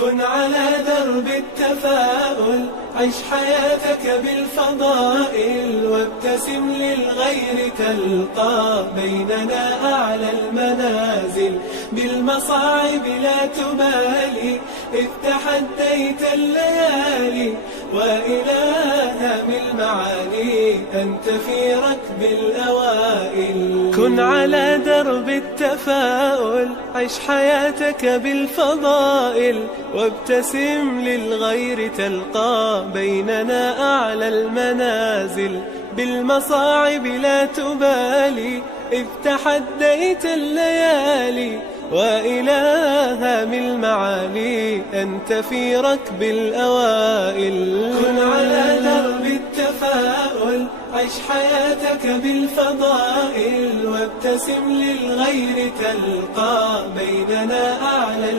كن على درب التفاؤل، عش حياتك بالفضائل، وابتسم للغير تلقى بيننا أعلى المنازل. بالمصاعب لا تبالي، إذ تحديت الليالي، وإلى هام المعالي أنت في ركب الأوائل. كن على درب التفاؤل، عش حياتك بالفضائل، وابتسم للغير تلقى بيننا أعلى المنازل. بالمصاعب لا تبالي، إذ تحديت الليالي، وإلى هام المعالي أنت في ركب الأوائل. كن على درب التفاؤل، عش حياتك بالفضائل، وابتسم للغير تلقى بيننا أعلى